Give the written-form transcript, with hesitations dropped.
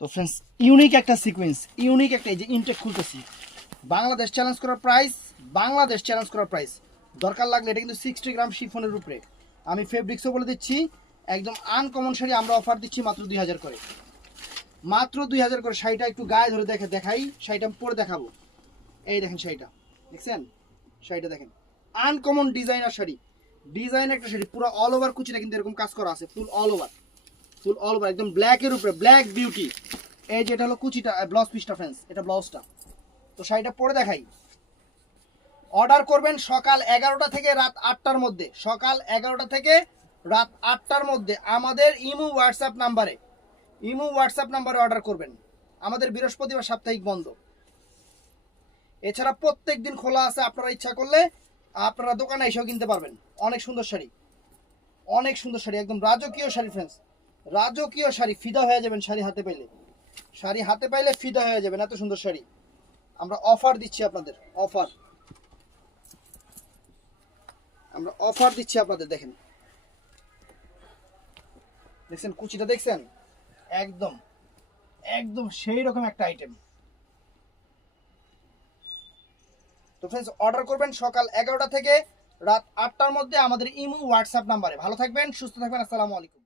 তো friends, unique একটা sequence, unique একটা, এই যে ইনটেক খুলতেছি, বাংলাদেশ চ্যালেঞ্জ করার প্রাইস, বাংলাদেশ চ্যালেঞ্জ করার প্রাইস। দরকার লাগলে এটা কিন্তু 60 গ্রাম শিফনের উপরে। আমি ফেব্রিক্সও বলে দিচ্ছি, একদম আনকমন শাড়ি আমরা অফার দিচ্ছি মাত্র 2000 করে, মাত্র 2000 করে। শাড়িটা একটু গায়ে ধরে দেখাই, শাড়িটা পরে দেখাবো। এই দেখেন শাড়িটা, দেখছেন শাড়িটা দেখেন, আনকমন ডিজাইনার শাড়ি, ডিজাইন একটা শাড়ি, পুরো অল ওভার কুচিটা কিন্তু এরকম কাজ করা আছে, ফুল অল ওভার, ফুল অল ওভার একদম ব্ল্যাকের উপরে, ব্ল্যাক বিউটি। এই যে এটা হলো কুচিটা, ব্লাউজ পিসটা ফ্রেন্ডস, এটা ব্লাউজটা। তো শাড়িটা পরে দেখাই। অর্ডার করবেন সকাল 11টা থেকে রাত 8টার মধ্যে, সকাল 11টা থেকে রাত 8টার মধ্যে আমাদের ইমো হোয়াটসঅ্যাপ নাম্বারে, ইমো হোয়াটসঅ্যাপ নাম্বারে অর্ডার করবেন। আমাদের বৃহস্পতিবার সাপ্তাহিক বন্ধ, এছাড়া প্রত্যেক দিন খোলা আছে। আপনারা ইচ্ছা করলে আপনারা দোকানে এসেও কিনতে পারবেন। অনেক সুন্দর শাড়ি, অনেক সুন্দর শাড়ি, একদম রাজকীয় শাড়ি ফ্রেন্ডস, রাজকীয় শাড়ি, ফিদা হয়ে যাবেন শাড়ি হাতে পাইলে, শাড়ি হাতে পাইলে ফিদা হয়ে যাবেন, এত সুন্দর শাড়ি। আমরা অফার দিচ্ছি আপনাদের, অফার, আমরা অফার দিচ্ছি আপনাদের। দেখেন, দেখছেন কুচিটা, দেখছেন একদম, একদম সেই রকম একটা আইটেম। তো ফ্রেন্ডস, অর্ডার করবেন সকাল 11টা থেকে রাত 8টার মধ্যে আমাদের ইমো হোয়াটসঅ্যাপ নাম্বারে। ভালো থাকবেন, সুস্থ থাকবেন, আসসালামু আলাইকুম।